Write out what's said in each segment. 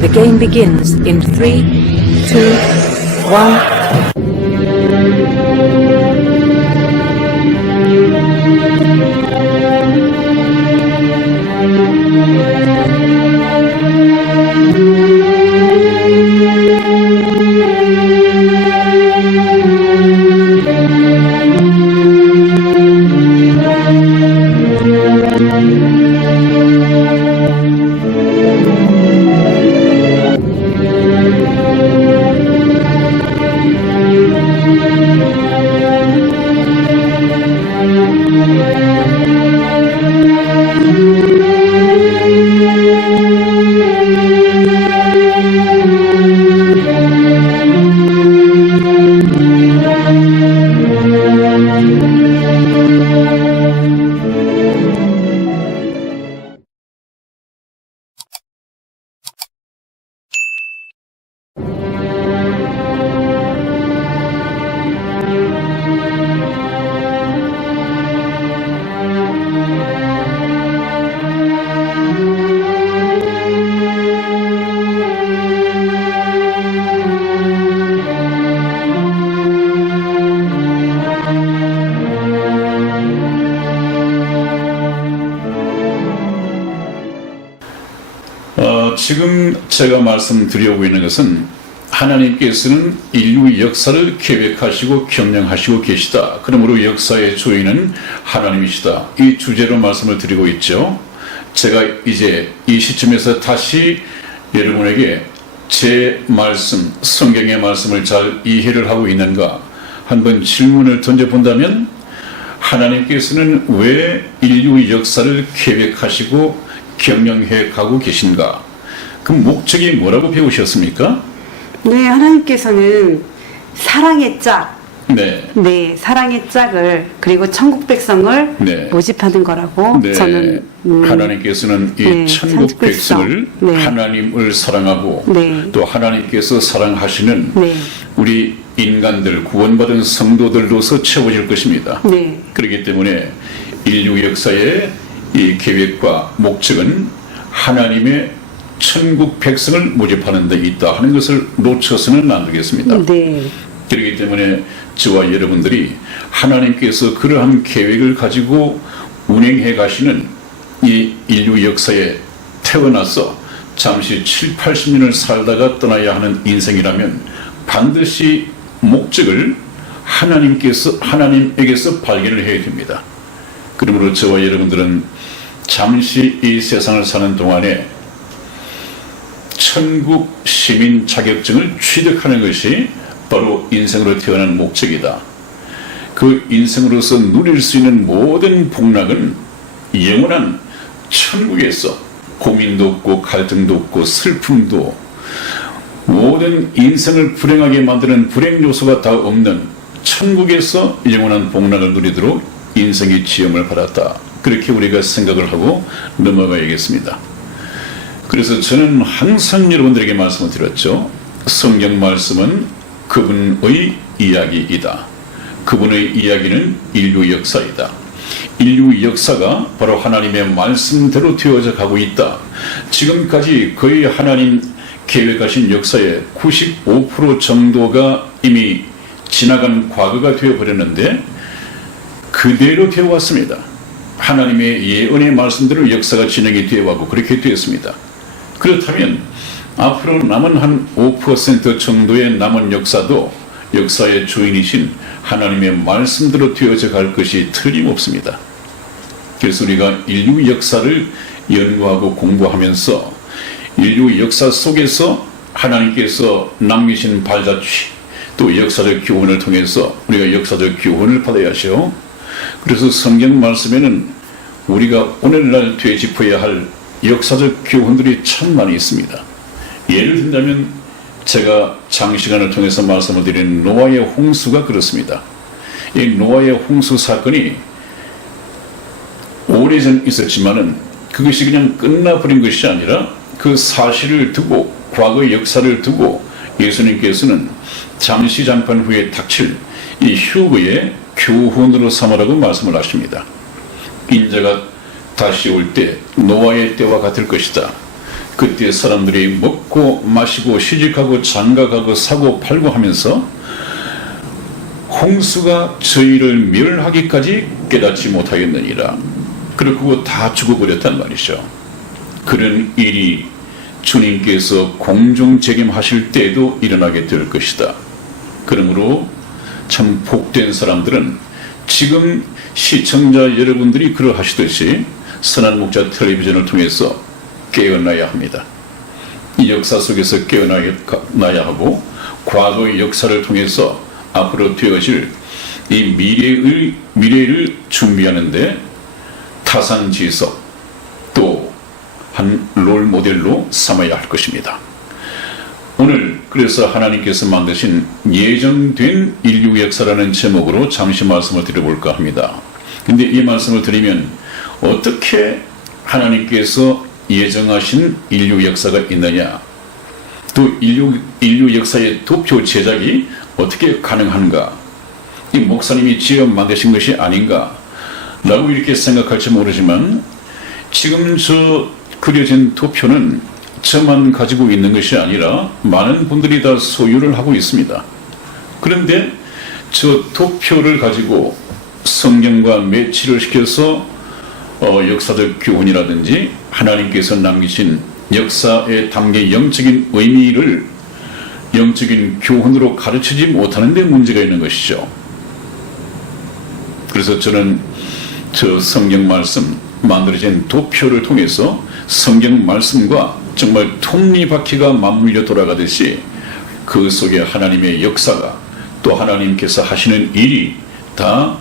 The game begins in 3, 2, 1. 지금 제가 말씀드리고 있는 것은 하나님께서는 인류 역사를 계획하시고 경영하시고 계시다. 그러므로 역사의 주인은 하나님이시다. 이 주제로 말씀을 드리고 있죠. 제가 이제 이 시점에서 다시 여러분에게 제 말씀, 성경의 말씀을 잘 이해를 하고 있는가 한번 질문을 던져본다면, 하나님께서는 왜 인류 역사를 계획하시고 경영해 가고 계신가? 그 목적이 뭐라고 배우셨습니까? 네, 하나님께서는 사랑의 짝, 네, 사랑의 짝을, 그리고 천국 백성을 네. 모집하는 거라고 네. 저는 하나님께서는 이 천국 백성을 네. 하나님을 사랑하고 네. 또 하나님께서 사랑하시는 네. 우리 인간들, 구원받은 성도들로서 채워질 것입니다. 네. 그렇기 때문에 인류 역사의 이 계획과 목적은 하나님의 천국 백성을 모집하는 데 있다 하는 것을 놓쳐서는 안 되겠습니다. 네. 그렇기 때문에 저와 여러분들이 하나님께서 그러한 계획을 가지고 운행해 가시는 이 인류 역사에 태어나서 잠시 7, 80년을 살다가 떠나야 하는 인생이라면 반드시 목적을 하나님에게서 발견을 해야 됩니다. 그러므로 저와 여러분들은 잠시 이 세상을 사는 동안에 천국 시민 자격증을 취득하는 것이 바로 인생으로 태어난 목적이다. 그 인생으로서 누릴 수 있는 모든 복락은 영원한 천국에서 고민도 없고 갈등도 없고 슬픔도, 모든 인생을 불행하게 만드는 불행 요소가 다 없는 천국에서 영원한 복락을 누리도록 인생의 지음을 받았다. 그렇게 우리가 생각을 하고 넘어가야겠습니다. 그래서 저는 항상 여러분들에게 말씀을 드렸죠. 성경 말씀은 그분의 이야기이다. 그분의 이야기는 인류 역사이다. 인류 역사가 바로 하나님의 말씀대로 되어져 가고 있다. 지금까지 거의 하나님 계획하신 역사의 95% 정도가 이미 지나간 과거가 되어버렸는데 그대로 되어왔습니다. 하나님의 예언의 말씀대로 역사가 진행이 되어가고 그렇게 되었습니다. 그렇다면 앞으로 남은 한 5% 정도의 남은 역사도 역사의 주인이신 하나님의 말씀대로 되어져 갈 것이 틀림없습니다. 그래서 우리가 인류 역사를 연구하고 공부하면서 인류 역사 속에서 하나님께서 남기신 발자취, 또 역사적 교훈을 통해서 우리가 역사적 교훈을 받아야 하죠. 그래서 성경 말씀에는 우리가 오늘날 되짚어야 할 역사적 교훈들이 참 많이 있습니다. 예를 든다면 제가 장시간을 통해서 말씀을 드린 노아의 홍수가 그렇습니다. 이 노아의 홍수 사건이 오래전 있었지만은 그것이 그냥 끝나버린 것이 아니라 그 사실을 두고 과거의 역사를 두고 예수님께서는 잠시 잠깐 후에 닥칠 이 휴거의 교훈으로 삼으라고 말씀을 하십니다. 인자가 다시 올 때 노아의 때와 같을 것이다. 그때 사람들이 먹고 마시고 시집가고 장가가고 사고 팔고 하면서 홍수가 저희를 멸하기까지 깨닫지 못하겠느니라. 그리고 다 죽어버렸단 말이죠. 그런 일이 주님께서 공중 재림하실 때에도 일어나게 될 것이다. 그러므로 참 복된 사람들은 지금 시청자 여러분들이 그러하시듯이 선한 목자 텔레비전을 통해서 깨어나야 합니다. 이 역사 속에서 깨어나야 하고 과거의 역사를 통해서 앞으로 되어질 이 미래를 준비하는데 타산지석 또 한 롤모델로 삼아야 할 것입니다. 오늘 그래서 하나님께서 만드신 예정된 인류 역사라는 제목으로 잠시 말씀을 드려볼까 합니다. 근데 이 말씀을 드리면 어떻게 하나님께서 예정하신 인류 역사가 있느냐, 또 인류 역사의 도표 제작이 어떻게 가능한가, 이 목사님이 지어 만드신 것이 아닌가 라고 이렇게 생각할지 모르지만 지금 저 그려진 도표는 저만 가지고 있는 것이 아니라 많은 분들이 다 소유를 하고 있습니다. 그런데 저 도표를 가지고 성경과 매치를 시켜서 역사적 교훈이라든지 하나님께서 남기신 역사에 담긴 영적인 의미를 영적인 교훈으로 가르치지 못하는 데 문제가 있는 것이죠. 그래서 저는 저 성경 말씀 만들어진 도표를 통해서 성경 말씀과 정말 톱니바퀴가 맞물려 돌아가듯이 그 속에 하나님의 역사가 또 하나님께서 하시는 일이 다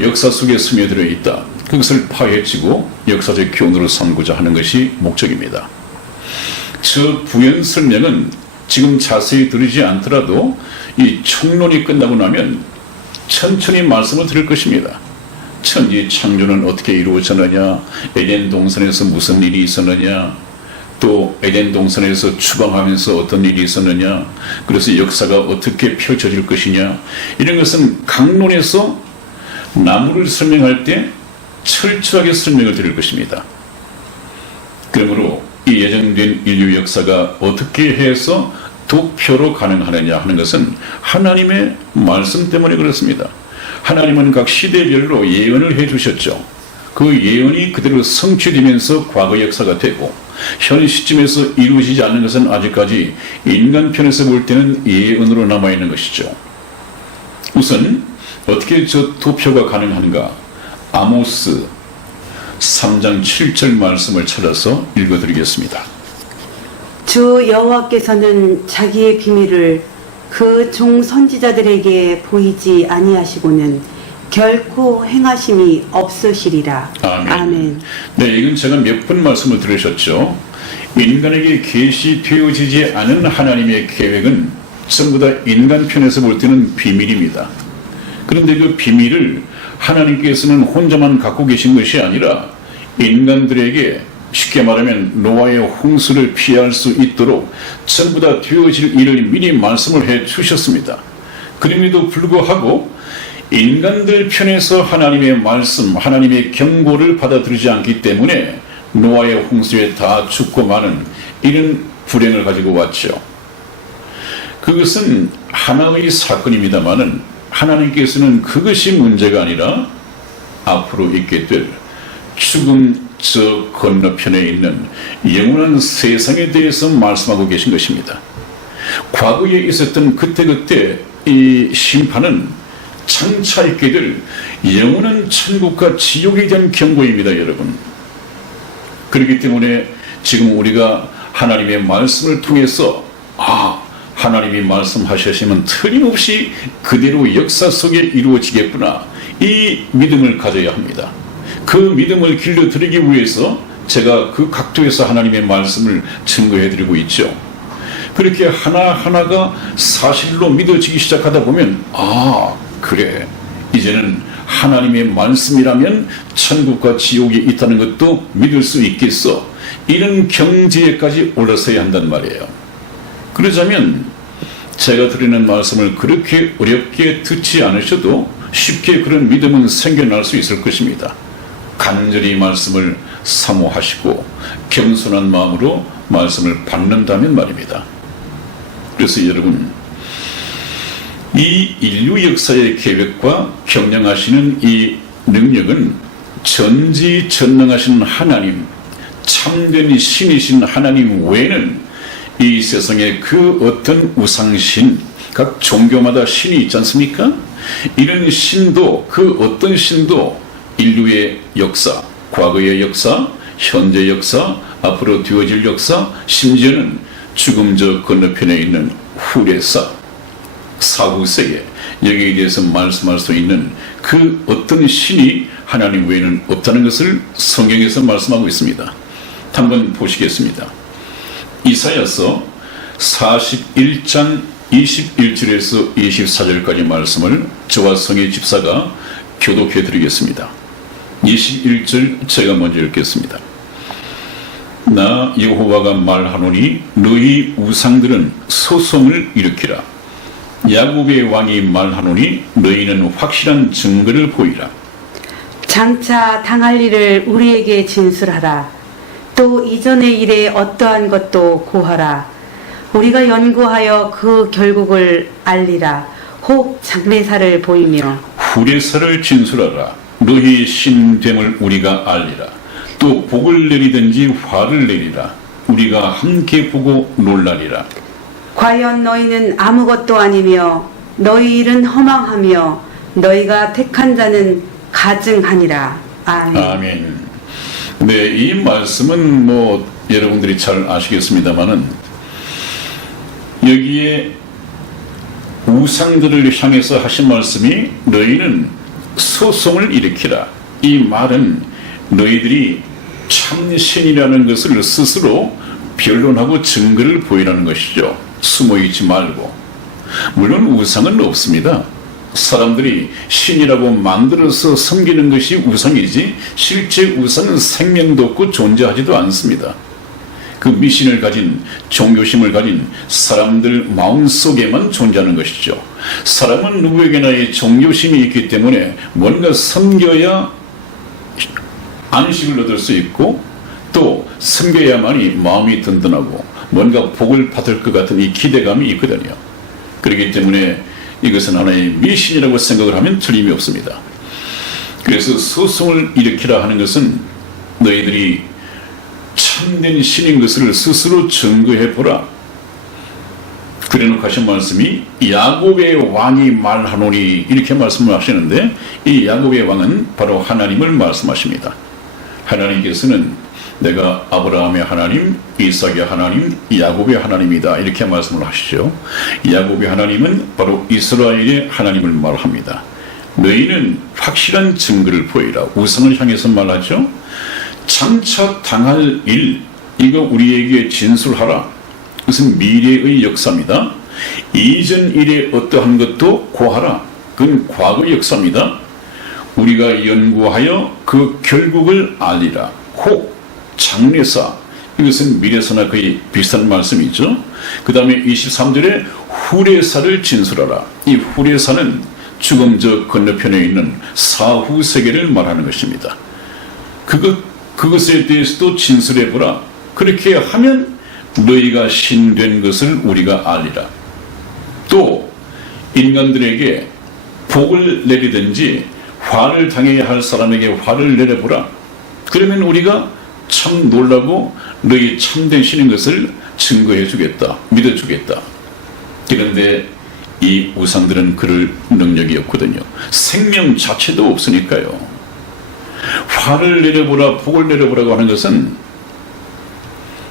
역사 속에 스며들어 있다. 그것을 파헤치고 역사적 교훈으로 삼고자 하는 것이 목적입니다. 저 부연 설명은 지금 자세히 들으지 않더라도 이 총론이 끝나고 나면 천천히 말씀을 드릴 것입니다. 천지 창조는 어떻게 이루어졌느냐, 에덴 동산에서 무슨 일이 있었느냐, 또 에덴 동산에서 추방하면서 어떤 일이 있었느냐, 그래서 역사가 어떻게 펼쳐질 것이냐, 이런 것은 강론에서 나무를 설명할 때 철저하게 설명을 드릴 것입니다. 그러므로 이 예정된 인류 역사가 어떻게 해서 도표로 가능하느냐 하는 것은 하나님의 말씀 때문에 그렇습니다. 하나님은 각 시대별로 예언을 해주셨죠. 그 예언이 그대로 성취되면서 과거 역사가 되고 현 시점에서 이루어지지 않는 것은 아직까지 인간 편에서 볼 때는 예언으로 남아있는 것이죠. 우선 어떻게 저 도표가 가능한가? 아모스 3장 7절 말씀을 찾아서 읽어드리겠습니다. 주 여호와께서는 자기의 비밀을 그 종 선지자들에게 보이지 아니하시고는 결코 행하심이 없으시리라. 아멘. 네, 이건 제가 몇 번 말씀을 들으셨죠. 인간에게 계시되어지지 않은 하나님의 계획은 전부 다 인간 편에서 볼 때는 비밀입니다. 그런데 그 비밀을 하나님께서는 혼자만 갖고 계신 것이 아니라 인간들에게 쉽게 말하면 노아의 홍수를 피할 수 있도록 전부 다 되어질 일을 미리 말씀을 해 주셨습니다. 그럼에도 불구하고 인간들 편에서 하나님의 말씀, 하나님의 경고를 받아들이지 않기 때문에 노아의 홍수에 다 죽고 마는 이런 불행을 가지고 왔죠. 그것은 하나의 사건입니다마는 하나님께서는 그것이 문제가 아니라 앞으로 있게 될 죽음 저 건너편에 있는 영원한 세상에 대해서 말씀하고 계신 것입니다. 과거에 있었던 그때그때 이 심판은 장차 있게 될 영원한 천국과 지옥에 대한 경고입니다, 여러분. 그렇기 때문에 지금 우리가 하나님의 말씀을 통해서 하나님이 말씀하셨으면 틀림없이 그대로 역사 속에 이루어지겠구나, 이 믿음을 가져야 합니다. 그 믿음을 길러드리기 위해서 제가 그 각도에서 하나님의 말씀을 증거해드리고 있죠. 그렇게 하나하나가 사실로 믿어지기 시작하다 보면 그래, 이제는 하나님의 말씀이라면 천국과 지옥이 있다는 것도 믿을 수 있겠어. 이런 경지에까지 올라서야 한단 말이에요. 그러자면 제가 드리는 말씀을 그렇게 어렵게 듣지 않으셔도 쉽게 그런 믿음은 생겨날 수 있을 것입니다. 간절히 말씀을 사모하시고 겸손한 마음으로 말씀을 받는다면 말입니다. 그래서 여러분, 이 인류 역사의 계획과 경영하시는 이 능력은 전지전능하신 하나님, 참된 신이신 하나님 외에는 이 세상에 그 어떤 우상신, 각 종교마다 신이 있지 않습니까? 이런 신도, 그 어떤 신도 인류의 역사, 과거의 역사, 현재 역사, 앞으로 되어질 역사, 심지어는 죽음 저 건너편에 있는 후레사, 사후세계, 여기에 대해서 말씀할 수 있는 그 어떤 신이 하나님 외에는 없다는 것을 성경에서 말씀하고 있습니다. 한번 보시겠습니다. 이사야서 41장 21절에서 24절까지 말씀을 저와 성의 집사가 교독해 드리겠습니다. 21절 제가 먼저 읽겠습니다. 나 여호와가 말하노니 너희 우상들은 소송을 일으키라. 야곱의 왕이 말하노니 너희는 확실한 증거를 보이라. 장차 당할 일을 우리에게 진술하라. 또 이전의 일에 어떠한 것도 고하라. 우리가 연구하여 그 결국을 알리라. 혹 장래사를 보이며 후레사를 진술하라. 너희 신됨을 우리가 알리라. 또 복을 내리든지 화를 내리라. 우리가 함께 보고 놀라리라. 과연 너희는 아무것도 아니며 너희 일은 허망하며 너희가 택한 자는 가증하니라. 아멘. 아멘. 네, 이 말씀은 뭐 여러분들이 잘 아시겠습니다만은 여기에 우상들을 향해서 하신 말씀이 너희는 소송을 일으키라. 이 말은 너희들이 참신이라는 것을 스스로 변론하고 증거를 보이라는 것이죠. 숨어있지 말고. 물론 우상은 없습니다. 사람들이 신이라고 만들어서 섬기는 것이 우상이지 실제 우상은 생명도 없고 존재하지도 않습니다. 그 미신을 가진 종교심을 가진 사람들 마음속에만 존재하는 것이죠. 사람은 누구에게나 이 종교심이 있기 때문에 뭔가 섬겨야 안식을 얻을 수 있고 또 섬겨야만이 마음이 든든하고 뭔가 복을 받을 것 같은 이 기대감이 있거든요. 그렇기 때문에 이것은 하나의 미신이라고 생각을 하면 틀림이 없습니다. 그래서 소송을 일으키라 하는 것은 너희들이 참된 신인 것을 스스로 증거해 보라. 그래놓고 하신 말씀이 야곱의 왕이 말하노니 이렇게 말씀을 하시는데 이 야곱의 왕은 바로 하나님을 말씀하십니다. 하나님께서는 내가 아브라함의 하나님, 이삭의 하나님, 야곱의 하나님이다 이렇게 말씀을 하시죠. 야곱의 하나님은 바로 이스라엘의 하나님을 말합니다. 너희는 확실한 증거를 보이라. 우상을 향해서 말하죠. 장차 당할 일, 이거 우리에게 진술하라. 그것은 미래의 역사입니다. 이전 일에 어떠한 것도 고하라. 그건 과거 역사입니다. 우리가 연구하여 그 결국을 알리라. 혹 장래사, 이것은 미래사나 거의 비슷한 말씀이죠. 그 다음에 23절에 후레사를 진술하라. 이 후레사는 죽음 저 건너편에 있는 사후 세계를 말하는 것입니다. 그것에 대해서도 진술해보라. 그렇게 하면 너희가 신된 것을 우리가 알리라. 또 인간들에게 복을 내리든지 화를 당해야 할 사람에게 화를 내려보라. 그러면 우리가 참 놀라고 너희 참된 신인 것을 증거해 주겠다. 믿어 주겠다. 그런데 이 우상들은 그럴 능력이 없거든요. 생명 자체도 없으니까요. 화를 내려보라, 복을 내려보라고 하는 것은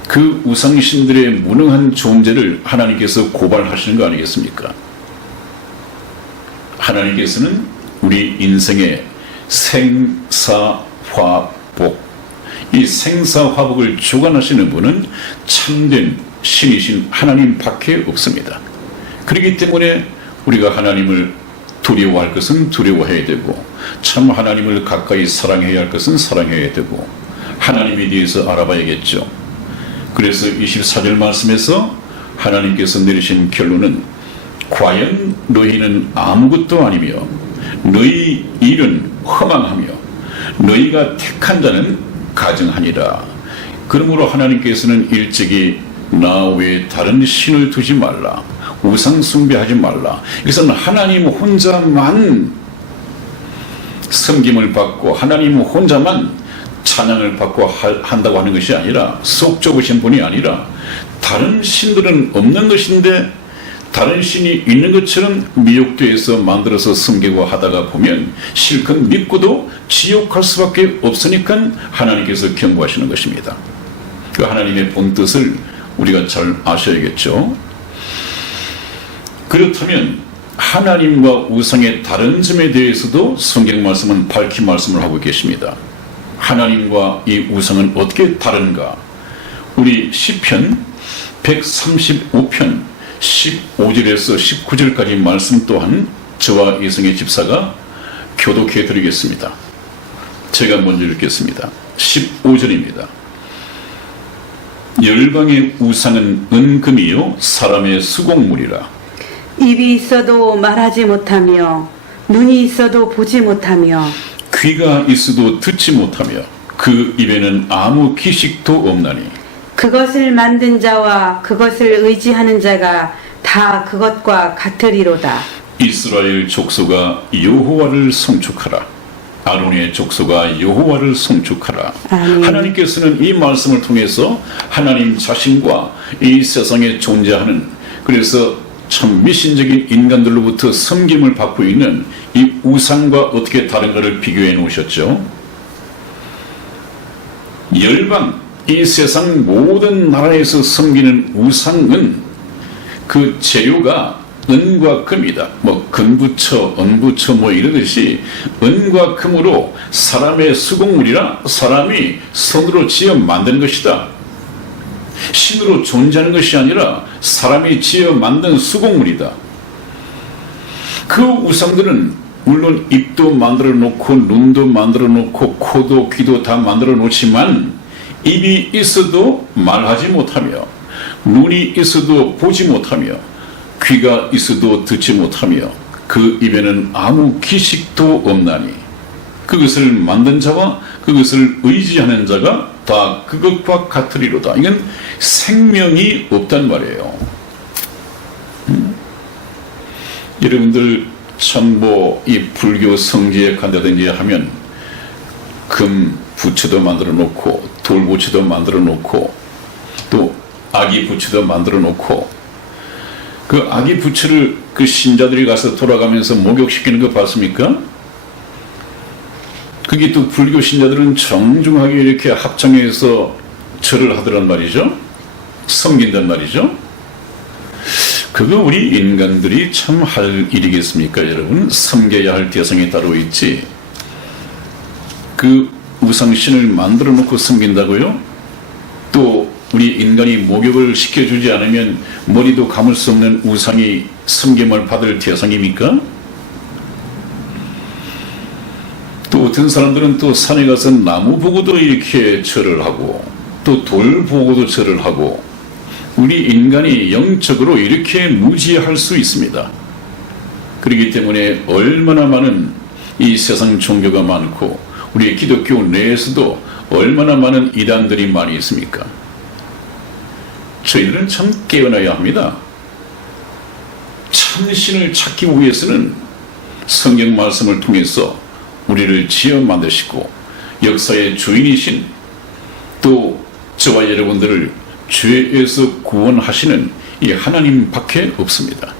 그 우상신들의 무능한 존재를 하나님께서 고발하시는 거 아니겠습니까? 하나님께서는 우리 인생의 생사화복, 이 생사화복을 주관하시는 분은 참된 신이신 하나님 밖에 없습니다. 그렇기 때문에 우리가 하나님을 두려워할 것은 두려워해야 되고 참 하나님을 가까이 사랑해야 할 것은 사랑해야 되고 하나님에 대해서 알아봐야겠죠. 그래서 24절 말씀에서 하나님께서 내리신 결론은 과연 너희는 아무것도 아니며 너희 일은 허망하며 너희가 택한 자는 가증하니라. 그러므로 하나님께서는 일찍이 나 외에 다른 신을 두지 말라, 우상 숭배하지 말라. 이것은 하나님 혼자만 섬김을 받고 하나님 혼자만 찬양을 받고 한다고 하는 것이 아니라, 속 좁으신 분이 아니라 다른 신들은 없는 것인데 다른 신이 있는 것처럼 미혹되어서 만들어서 섬기고 하다가 보면 실컷 믿고도 지옥 갈 수밖에 없으니까 하나님께서 경고하시는 것입니다. 그 하나님의 본 뜻을 우리가 잘 아셔야겠죠. 그렇다면 하나님과 우상의 다른 점에 대해서도 성경 말씀은 밝히 말씀을 하고 계십니다. 하나님과 이 우상은 어떻게 다른가? 우리 시편 135편 15절에서 19절까지 말씀 또한 저와 이성의 집사가 교독해 드리겠습니다. 제가 먼저 읽겠습니다. 15절입니다. 열방의 우상은 은금이요 사람의 수공물이라. 입이 있어도 말하지 못하며 눈이 있어도 보지 못하며 귀가 있어도 듣지 못하며 그 입에는 아무 기식도 없나니 그것을 만든 자와 그것을 의지하는 자가 다 그것과 같으리로다. 이스라엘 족속아 여호와를 송축하라. 아론의 족속아 여호와를 송축하라. 아멘. 하나님께서는 이 말씀을 통해서 하나님 자신과 이 세상에 존재하는, 그래서 참 미신적인 인간들로부터 섬김을 받고 있는 이 우상과 어떻게 다른가를 비교해 놓으셨죠. 열방, 이 세상 모든 나라에서 섬기는 우상은 그 재료가 은과 금이다. 금부처, 은부처 이러듯이 은과 금으로 사람의 수공물이라 사람이 손으로 지어 만든 것이다. 신으로 존재하는 것이 아니라 사람이 지어 만든 수공물이다. 그 우상들은 물론 입도 만들어 놓고 눈도 만들어 놓고 코도 귀도 다 만들어 놓지만 입이 있어도 말하지 못하며 눈이 있어도 보지 못하며 귀가 있어도 듣지 못하며 그 입에는 아무 기식도 없나니 그것을 만든 자와 그것을 의지하는 자가 다 그것과 같으리로다. 이건 생명이 없단 말이에요. 여러분들 참 이 불교 성지에 간다든지 하면 금 부처도 만들어 놓고 돌 부처도 만들어 놓고 또 아기 부처도 만들어 놓고 그 아기 부처를 그 신자들이 가서 돌아가면서 목욕시키는 거 봤습니까? 그게 또 불교 신자들은 정중하게 이렇게 합창해서 절을 하더란 말이죠. 섬긴단 말이죠. 그거 우리 인간들이 참 할 일이겠습니까, 여러분? 섬겨야 할 대상이 따로 있지. 그 우상신을 만들어 놓고 섬긴다고요? 또 우리 인간이 목욕을 시켜주지 않으면 머리도 감을 수 없는 우상이 섬김을 받을 대상입니까? 또 어떤 사람들은 또 산에 가서 나무 보고도 이렇게 절을 하고 또 돌 보고도 절을 하고, 우리 인간이 영적으로 이렇게 무지할 수 있습니다. 그렇기 때문에 얼마나 많은 이 세상 종교가 많고 우리 기독교 내에서도 얼마나 많은 이단들이 많이 있습니까? 저희들은 참 깨어나야 합니다. 참신을 찾기 위해서는 성경 말씀을 통해서 우리를 지어 만드시고 역사의 주인이신, 또 저와 여러분들을 죄에서 구원하시는 이 하나님밖에 없습니다.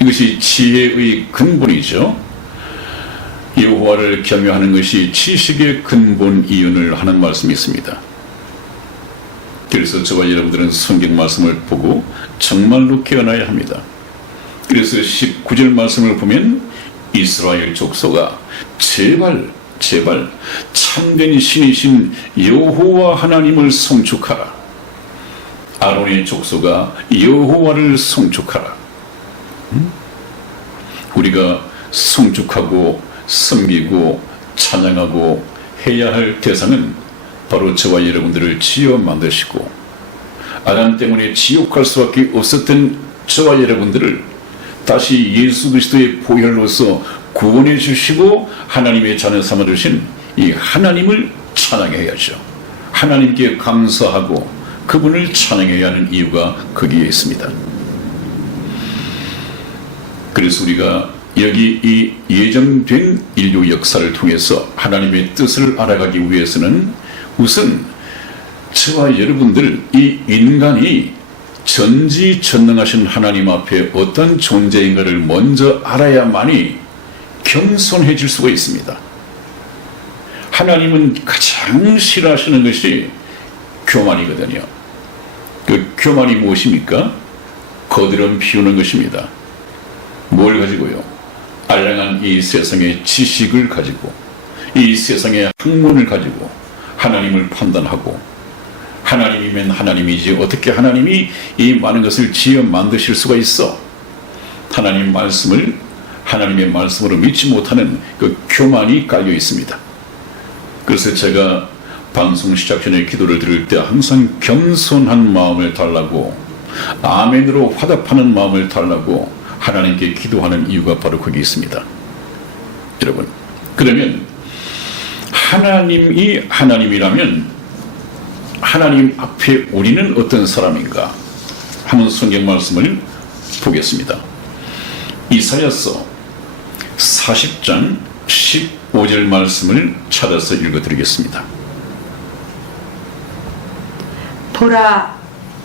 이것이 지혜의 근본이죠. 여호와를 경외하는 것이 지식의 근본 이윤을 하는 말씀이 있습니다. 그래서 저와 여러분들은 성경 말씀을 보고 정말로 깨어나야 합니다. 그래서 19절 말씀을 보면 이스라엘 족속아 제발 참된 신이신 여호와 하나님을 송축하라. 아론의 족속아 여호와를 송축하라. 우리가 성축하고 섬기고 찬양하고 해야 할 대상은 바로 저와 여러분들을 지어 만드시고 아담 때문에 지옥 갈 수밖에 없었던 저와 여러분들을 다시 예수 그리스도의 보혈로서 구원해 주시고 하나님의 자녀 삼아 주신 이 하나님을 찬양해야죠. 하나님께 감사하고 그분을 찬양해야 하는 이유가 거기에 있습니다. 그래서 우리가 여기 이 예정된 인류 역사를 통해서 하나님의 뜻을 알아가기 위해서는 우선 저와 여러분들 이 인간이 전지전능하신 하나님 앞에 어떤 존재인가를 먼저 알아야만이 겸손해질 수가 있습니다. 하나님은 가장 싫어하시는 것이 교만이거든요. 그 교만이 무엇입니까? 거드름 피우는 것입니다. 뭘 가지고요? 알량한 이 세상의 지식을 가지고 이 세상의 학문을 가지고 하나님을 판단하고 하나님이면 하나님이지 어떻게 하나님이 이 많은 것을 지어 만드실 수가 있어? 하나님의 말씀을 하나님의 말씀으로 믿지 못하는 그 교만이 깔려 있습니다. 그래서 제가 방송 시작 전에 기도를 드릴 때 항상 겸손한 마음을 달라고 아멘으로 화답하는 마음을 달라고 하나님께 기도하는 이유가 바로 거기 있습니다. 여러분, 그러면 하나님이 하나님이라면 하나님 앞에 우리는 어떤 사람인가? 한번 성경 말씀을 보겠습니다. 이사야서 40장 15절 말씀을 찾아서 읽어드리겠습니다. 보라,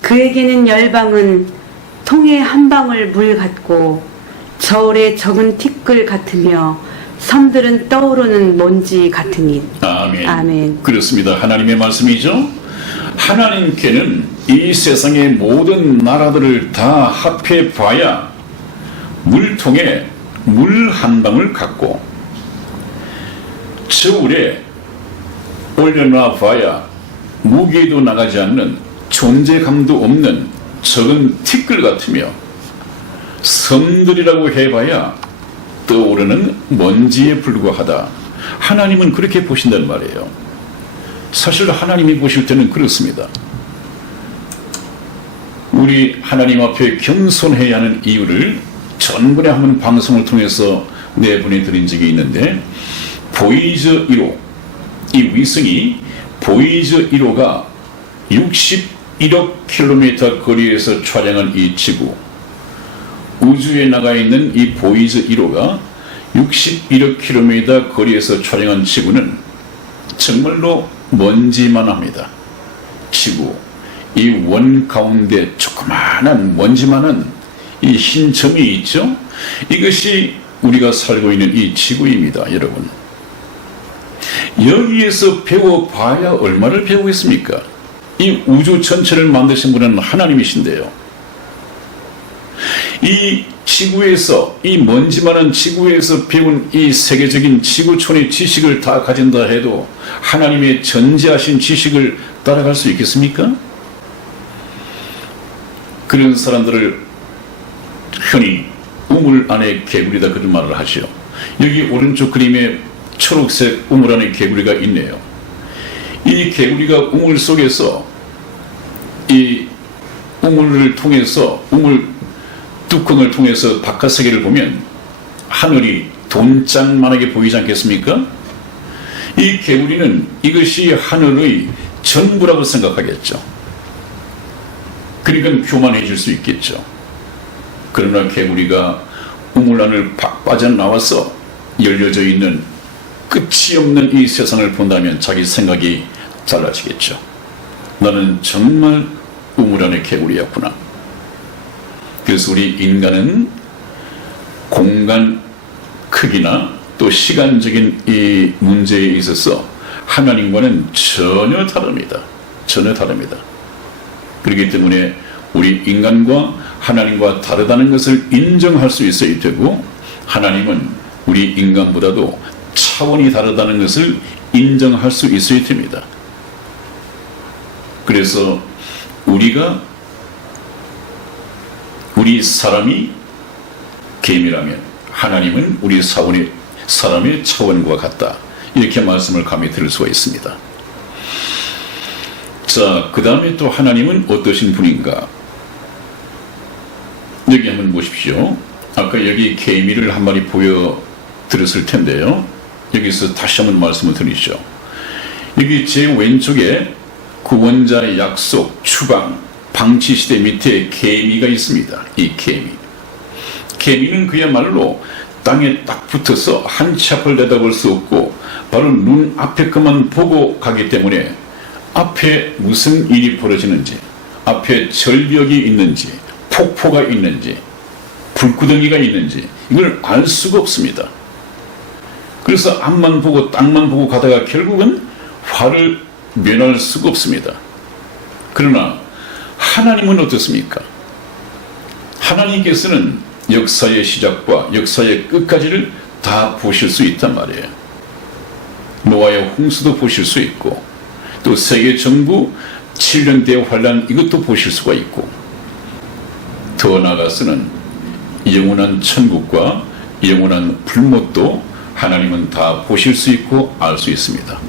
그에게는 열방은 통에 한 방울 물 같고 저울에 적은 티끌 같으며 섬들은 떠오르는 먼지 같으니. 아멘. 아멘. 그렇습니다. 하나님의 말씀이죠. 하나님께는 이 세상의 모든 나라들을 다 합해 봐야 물통에 물 한 방울 같고 저울에 올려놔 봐야 무게도 나가지 않는 존재감도 없는 적은 티끌 같으며 섬들이라고 해봐야 떠오르는 먼지에 불과하다. 하나님은 그렇게 보신단 말이에요. 사실 하나님이 보실 때는 그렇습니다. 우리 하나님 앞에 겸손해야 하는 이유를 전번에 한번 방송을 통해서 내보내드린 적이 있는데 보이저 1호, 이 위성이 보이저 1호가 61억 킬로미터 거리에서 촬영한 이 지구, 우주에 나가 있는 이 보이저 1호가 61억 킬로미터 거리에서 촬영한 지구는 정말로 먼지만 합니다. 지구, 이 원 가운데 조그마한 먼지만한 이 흰 점이 있죠? 이것이 우리가 살고 있는 이 지구입니다, 여러분. 여기에서 배워봐야 얼마를 배우겠습니까? 이 우주 전체를 만드신 분은 하나님이신데요. 이 지구에서, 이 먼지만한 지구에서 배운 이 세계적인 지구촌의 지식을 다 가진다 해도 하나님의 전지하신 지식을 따라갈 수 있겠습니까? 그런 사람들을 흔히 우물 안에 개구리다 그런 말을 하죠. 여기 오른쪽 그림에 초록색 우물 안에 개구리가 있네요. 이 개구리가 우물 속에서 이 우물을 통해서 우물 뚜껑을 통해서 바깥 세계를 보면 하늘이 돈장만하게 보이지 않겠습니까? 이 개구리는 이것이 하늘의 전부라고 생각하겠죠. 그러니까 교만해질 수 있겠죠. 그러나 개구리가 우물 안을 빠져나와서 열려져 있는 끝이 없는 이 세상을 본다면 자기 생각이 달라지겠죠. 나는 정말 우물 안의 개구리였구나. 그래서 우리 인간은 공간 크기나 또 시간적인 이 문제에 있어서 하나님과는 전혀 다릅니다. 전혀 다릅니다. 그렇기 때문에 우리 인간과 하나님과 다르다는 것을 인정할 수 있어야 되고, 하나님은 우리 인간보다도 차원이 다르다는 것을 인정할 수 있어야 됩니다. 그래서 우리 사람이 개미라면 하나님은 우리 사람의 차원과 같다. 이렇게 말씀을 감히 들을 수가 있습니다. 자, 그 다음에 또 하나님은 어떠신 분인가? 여기 한번 보십시오. 아까 여기 개미를 한 마리 보여드렸을 텐데요. 여기서 다시 한번 말씀을 드리죠. 여기 제 왼쪽에 구원자의 약속, 추방, 방치시대 밑에 개미가 있습니다. 이 개미. 개미는 그야말로 땅에 딱 붙어서 한 치 앞을 내다볼 수 없고 바로 눈 앞에 것만 보고 가기 때문에 앞에 무슨 일이 벌어지는지, 앞에 절벽이 있는지, 폭포가 있는지, 불구덩이가 있는지 이걸 알 수가 없습니다. 그래서 앞만 보고 땅만 보고 가다가 결국은 화를 면할 수가 없습니다. 그러나 하나님은 어떻습니까? 하나님께서는 역사의 시작과 역사의 끝까지를 다 보실 수 있단 말이에요. 노아의 홍수도 보실 수 있고 또 세계 정부 7년 대환란 이것도 보실 수가 있고 더 나아가서는 영원한 천국과 영원한 불못도 하나님은 다 보실 수 있고 알 수 있습니다.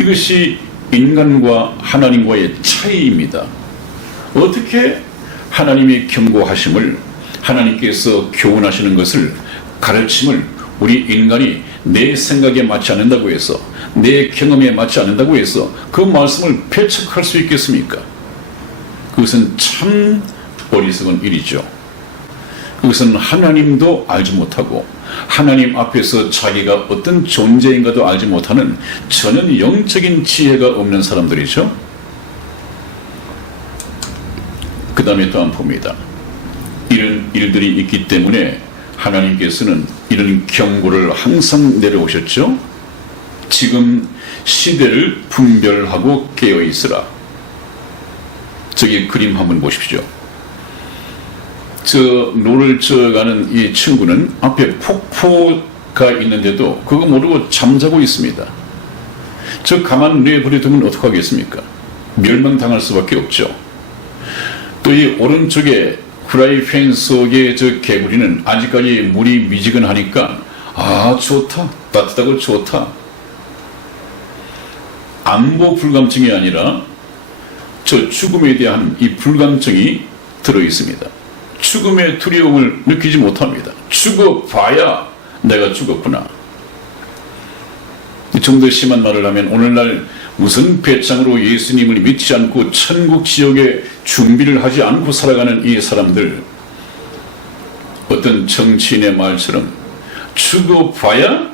이것이 인간과 하나님과의 차이입니다. 어떻게 하나님의 경고하심을 하나님께서 교훈하시는 것을 가르침을 우리 인간이 내 생각에 맞지 않는다고 해서 내 경험에 맞지 않는다고 해서 그 말씀을 배척할 수 있겠습니까? 그것은 참 어리석은 일이죠. 그것은 하나님도 알지 못하고 하나님 앞에서 자기가 어떤 존재인가도 알지 못하는 전혀 영적인 지혜가 없는 사람들이죠. 그 다음에 또 한번 봅니다. 이런 일들이 있기 때문에 하나님께서는 이런 경고를 항상 내려오셨죠. 지금 시대를 분별하고 깨어있으라. 저기 그림 한번 보십시오. 저 노를 져가는 이 친구는 앞에 폭포가 있는데도 그거 모르고 잠자고 있습니다. 저 가만 내버려두면 어떡하겠습니까? 멸망당할 수밖에 없죠. 또 이 오른쪽에 프라이팬 속에 저 개구리는 아직까지 물이 미지근하니까 아 좋다, 따뜻하고 좋다. 안보 불감증이 아니라 저 죽음에 대한 이 불감증이 들어있습니다. 죽음의 두려움을 느끼지 못합니다. 죽어봐야 내가 죽었구나. 좀 더 심한 말을 하면 오늘날 무슨 배짱으로 예수님을 믿지 않고 천국 지옥에 준비를 하지 않고 살아가는 이 사람들, 어떤 정치인의 말처럼 죽어봐야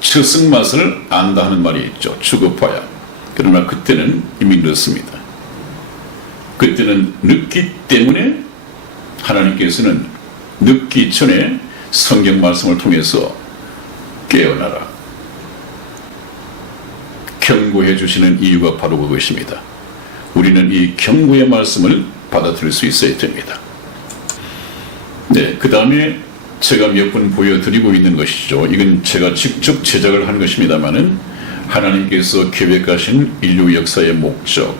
저승맛을 안다 하는 말이 있죠. 죽어봐야. 그러나 그때는 이미 늦습니다. 그때는 늦기 때문에 하나님께서는 늦기 전에 성경 말씀을 통해서 깨어나라, 경고해 주시는 이유가 바로 그것입니다. 우리는 이 경고의 말씀을 받아들일 수 있어야 됩니다. 네, 그 다음에 제가 몇 번 보여드리고 있는 것이죠. 이건 제가 직접 제작을 한 것입니다만은 하나님께서 계획하신 인류 역사의 목적,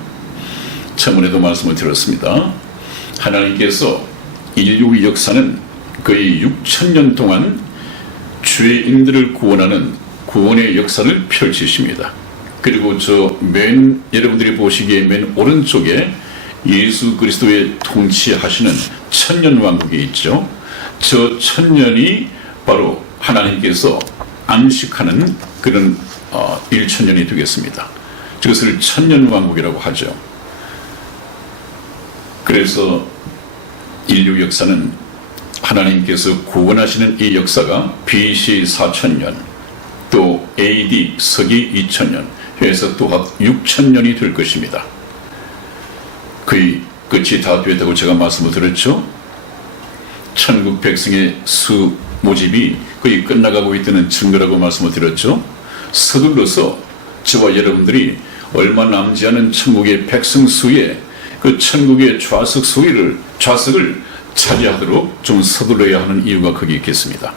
저번에도 말씀을 드렸습니다. 하나님께서 인류 역사는 거의 6,000년 동안 죄인들을 구원하는 구원의 역사를 펼치십니다. 그리고 저 여러분들이 보시기에 맨 오른쪽에 예수 그리스도의 통치하시는 천년 왕국이 있죠. 저 천년이 바로 하나님께서 안식하는 그런 1천년이 되겠습니다. 그것을 천년 왕국이라고 하죠. 그래서 인류 역사는 하나님께서 구원하시는 이 역사가 BC 4,000년 또 AD 서기 2,000년 해서 또 6,000년이 될 것입니다. 거의 끝이 다 됐다고 제가 말씀을 드렸죠. 천국 백성의 수 모집이 거의 끝나가고 있다는 증거라고 말씀을 드렸죠. 서둘러서 저와 여러분들이 얼마 남지 않은 천국의 백성 수에 그 천국의 좌석을 차지하도록 좀 서둘러야 하는 이유가 거기 있겠습니다.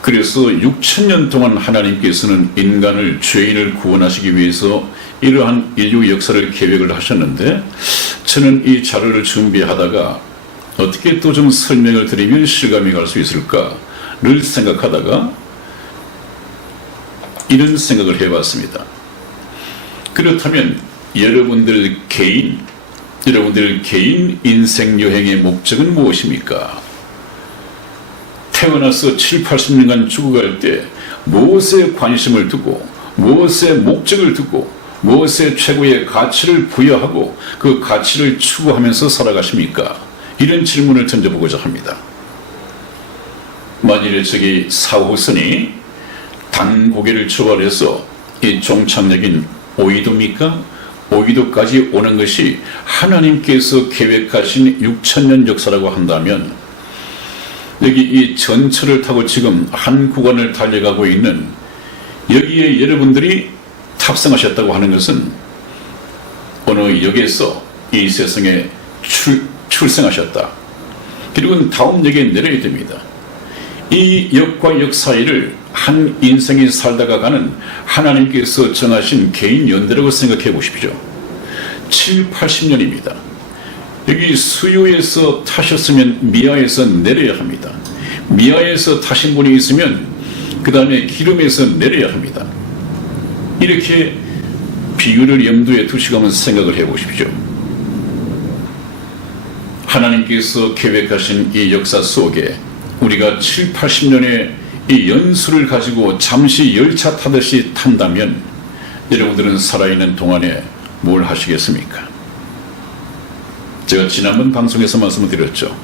그래서 6,000년 동안 하나님께서는 인간을, 죄인을 구원하시기 위해서 이러한 인류 역사를 계획을 하셨는데, 저는 이 자료를 준비하다가 어떻게 또 좀 설명을 드리면 실감이 갈 수 있을까를 생각하다가 이런 생각을 해봤습니다. 그렇다면 여러분들 개인 인생 여행의 목적은 무엇입니까? 태어나서 7, 80년간 죽어갈 때 무엇에 관심을 두고 무엇에 목적을 두고 무엇에 최고의 가치를 부여하고 그 가치를 추구하면서 살아가십니까? 이런 질문을 던져보고자 합니다. 만일에 저기 4호선이 단고개를 출발해서 이 종착역인 오이도입니까? 오이도까지 오는 것이 하나님께서 계획하신 6,000년 역사라고 한다면 여기 이 전철을 타고 지금 한 구간을 달려가고 있는 여기에 여러분들이 탑승하셨다고 하는 것은 어느 역에서 이 세상에 출생하셨다. 그리고 다음 역에 내려야 됩니다. 이 역과 역 사이를 한 인생이 살다가 가는 하나님께서 정하신 개인 연대라고 생각해 보십시오. 7, 80년입니다. 여기 수유에서 타셨으면 미아에서 내려야 합니다. 미아에서 타신 분이 있으면 그 다음에 기름에서 내려야 합니다. 이렇게 비유를 염두에 두시고 한번 생각을 해 보십시오. 하나님께서 계획하신 이 역사 속에 우리가 7, 80년의 이 연수를 가지고 잠시 열차 타듯이 탄다면 여러분들은 살아있는 동안에 뭘 하시겠습니까? 제가 지난번 방송에서 말씀을 드렸죠.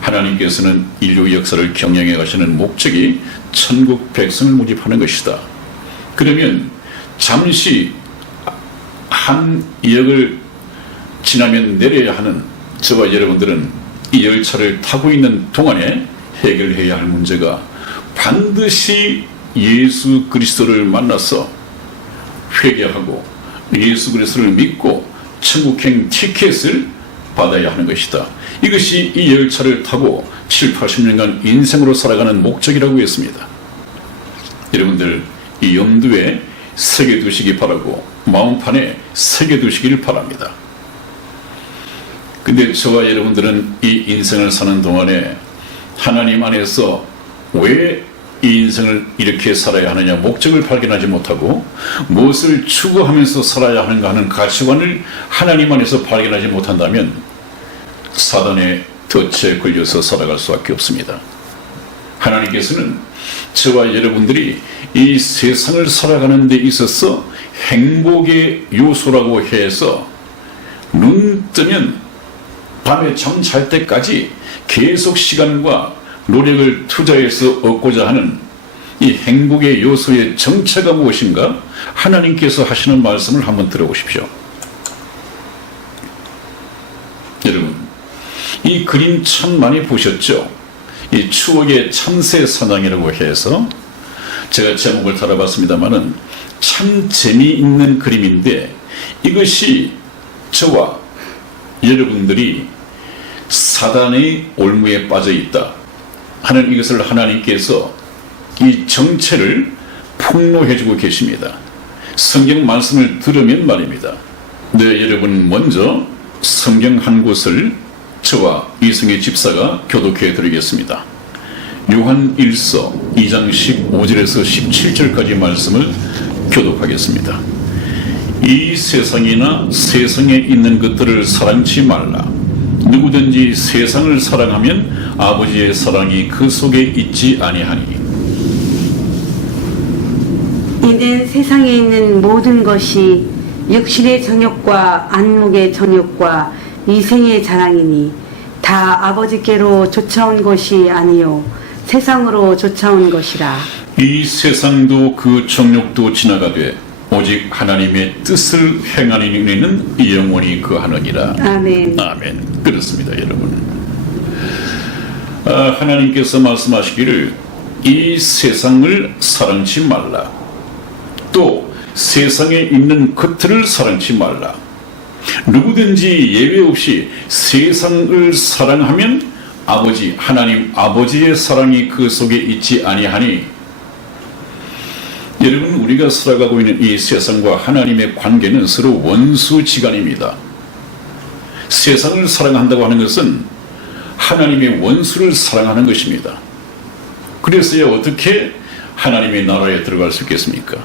하나님께서는 인류 역사를 경영해 가시는 목적이 천국 백성을 모집하는 것이다. 그러면 잠시 한 역을 지나면 내려야 하는 저와 여러분들은 이 열차를 타고 있는 동안에 해결해야 할 문제가 반드시 예수 그리스도를 만나서 회개하고 예수 그리스도를 믿고 천국행 티켓을 받아야 하는 것이다. 이것이 이 열차를 타고 7, 80년간 인생으로 살아가는 목적이라고 했습니다. 여러분들 이 염두에 새겨두시기 바라고 마음판에 새겨두시길 바랍니다. 근데 저와 여러분들은 이 인생을 사는 동안에 하나님 안에서 왜 이 인생을 이렇게 살아야 하느냐 목적을 발견하지 못하고 무엇을 추구하면서 살아야 하는가 하는 가치관을 하나님 안에서 발견하지 못한다면 사단의 덫에 걸려서 살아갈 수밖에 없습니다. 하나님께서는 저와 여러분들이 이 세상을 살아가는 데 있어서 행복의 요소라고 해서 눈 뜨면 밤에 잠 잘 때까지 계속 시간과 노력을 투자해서 얻고자 하는 이 행복의 요소의 정체가 무엇인가? 하나님께서 하시는 말씀을 한번 들어보십시오. 여러분, 이 그림 참 많이 보셨죠? 이 추억의 참새 사냥이라고 해서 제가 제목을 달아봤습니다만은 참 재미있는 그림인데 이것이 저와 여러분들이 사단의 올무에 빠져 있다 하는 이것을 하나님께서 이 정체를 폭로해주고 계십니다. 성경 말씀을 들으면 말입니다. 네, 여러분 먼저 성경 한 곳을 저와 이승희 집사가 교독해 드리겠습니다. 요한 1서 2장 15절에서 17절까지 말씀을 교독하겠습니다. 이 세상이나 세상에 있는 것들을 사랑치 말라. 누구든지 세상을 사랑하면 아버지의 사랑이 그 속에 있지 아니하니. 이는 세상에 있는 모든 것이 육신의 정욕과 안목의 정욕과 이생의 자랑이니 다 아버지께로 쫓아온 것이 아니요 세상으로 쫓아온 것이라. 이 세상도 그 정욕도 지나가되 오직 하나님의 뜻을 행하는 이는 영원히 거하느니라. 아멘. 아멘. 그렇습니다, 여러분. 하나님께서 말씀하시기를 이 세상을 사랑치 말라. 또 세상에 있는 것들을 사랑치 말라. 누구든지 예외 없이 세상을 사랑하면 아버지, 하나님 아버지의 사랑이 그 속에 있지 아니하니. 여러분, 우리가 살아가고 있는 이 세상과 하나님의 관계는 서로 원수지간입니다. 세상을 사랑한다고 하는 것은 하나님의 원수를 사랑하는 것입니다. 그래서야 어떻게 하나님의 나라에 들어갈 수 있겠습니까?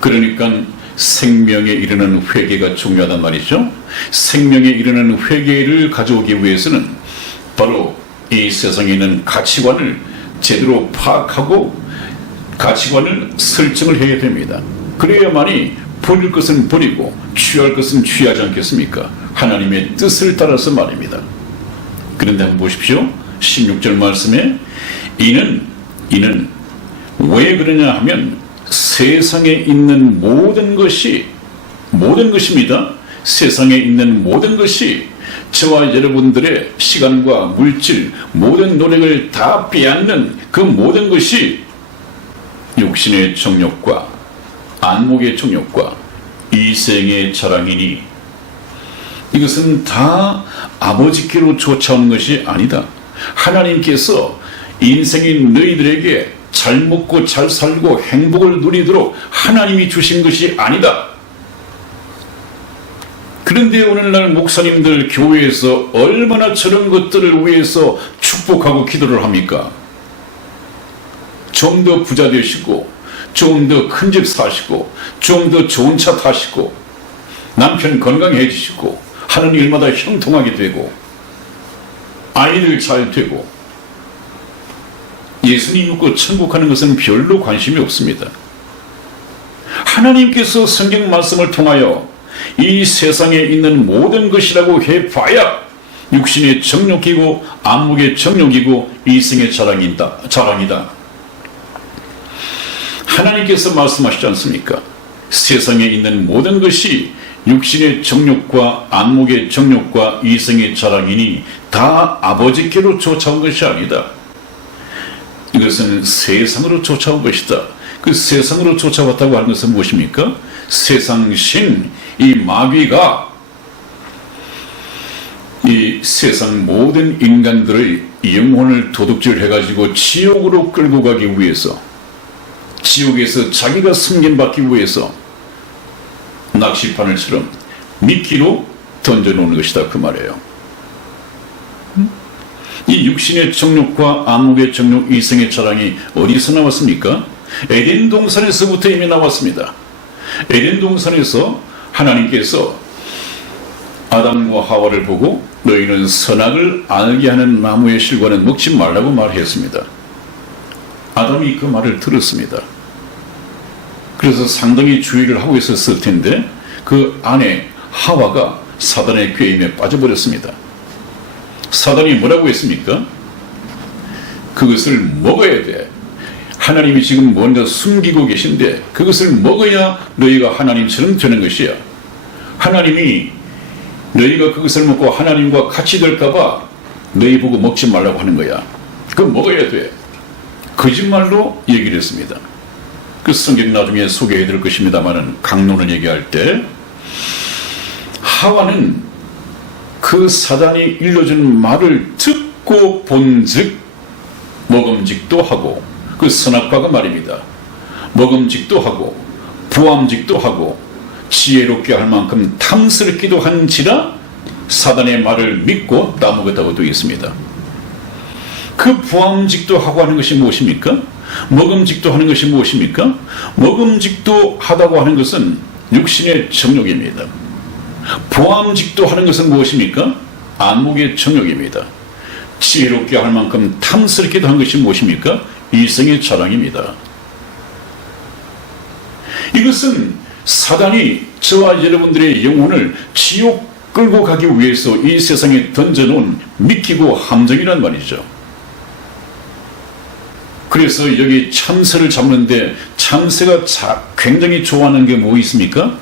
그러니까 생명에 이르는 회개가 중요하단 말이죠. 생명에 이르는 회개를 가져오기 위해서는 바로 이 세상에 있는 가치관을 제대로 파악하고 가치관을 설정을 해야 됩니다. 그래야만이 버릴 것은 버리고 취할 것은 취하지 않겠습니까? 하나님의 뜻을 따라서 말입니다. 그런데 한번 보십시오. 16절 말씀에 이는 왜 그러냐 하면 세상에 있는 모든 것입니다. 세상에 있는 모든 것이 저와 여러분들의 시간과 물질, 모든 노력을 다 빼앗는 그 모든 것이 육신의 정욕과 안목의 정욕과 이생의 자랑이니 이것은 다 아버지께로 쫓아오는 것이 아니다. 하나님께서 인생인 너희들에게 잘 먹고 잘 살고 행복을 누리도록 하나님이 주신 것이 아니다. 그런데 오늘날 목사님들 교회에서 얼마나 저런 것들을 위해서 축복하고 기도를 합니까? 좀 더 부자 되시고 좀 더 큰 집 사시고 좀 더 좋은 차 타시고 남편 건강해지시고 하는 일마다 형통하게 되고 아이들 잘 되고 예수님 믿고 천국 가는 것은 별로 관심이 없습니다. 하나님께서 성경 말씀을 통하여 이 세상에 있는 모든 것이라고 해봐야 육신의 정욕이고 안목의 정욕이고 이생의 자랑이다. 하나님께서 말씀하시지 않습니까? 세상에 있는 모든 것이 육신의 정욕과 안목의 정욕과 이생의 자랑이니 다 아버지께로 쫓아온 것이 아니다. 이것은 세상으로 쫓아온 것이다. 그 세상으로 쫓아왔다고 하는 것은 무엇입니까? 세상신, 이 마귀가 이 세상 모든 인간들의 영혼을 도둑질해가지고 지옥으로 끌고 가기 위해서, 지옥에서 자기가 승진받기 위해서 낚시바늘처럼 미끼로 던져놓는 것이다 그 말이에요. 이 육신의 정욕과 안목의 정욕, 이생의 자랑이 어디서 나왔습니까? 에덴 동산에서부터 이미 나왔습니다. 에덴 동산에서 하나님께서 아담과 하와를 보고 너희는 선악을 알게 하는 나무의 실과는 먹지 말라고 말했습니다. 아담이 그 말을 들었습니다. 그래서 상당히 주의를 하고 있었을 텐데 그 아내 하와가 사단의 꾀임에 빠져버렸습니다. 사단이 뭐라고 했습니까? 그것을 먹어야 돼. 하나님이 지금 뭔가 숨기고 계신데 그것을 먹어야 너희가 하나님처럼 되는 것이야. 하나님이 너희가 그것을 먹고 하나님과 같이 될까봐 너희 보고 먹지 말라고 하는 거야. 그거 먹어야 돼. 거짓말로 얘기를 했습니다. 그 성경 나중에 소개해 드릴 것입니다만은 강론을 얘기할 때 하와는 그 사단이 일러준 말을 듣고 본즉 먹음직도 하고 그 선악과가 말입니다. 먹음직도 하고 부함직도 하고 지혜롭게 할 만큼 탐스럽기도 한지라 사단의 말을 믿고 따먹었다고 되어 있습니다. 그 부함직도 하고 하는 것이 무엇입니까? 먹음직도 하는 것이 무엇입니까? 먹음직도 하다고 하는 것은 육신의 정욕입니다. 부함직도 하는 것은 무엇입니까? 안목의 정욕입니다. 지혜롭게 할 만큼 탐스럽기도 한 것이 무엇입니까? 이생의 자랑입니다. 이것은 사단이 저와 여러분들의 영혼을 지옥 끌고 가기 위해서 이 세상에 던져놓은 미끼고 함정이란 말이죠. 그래서 여기 참새를 잡는데 참새가 굉장히 좋아하는 게 뭐 있습니까?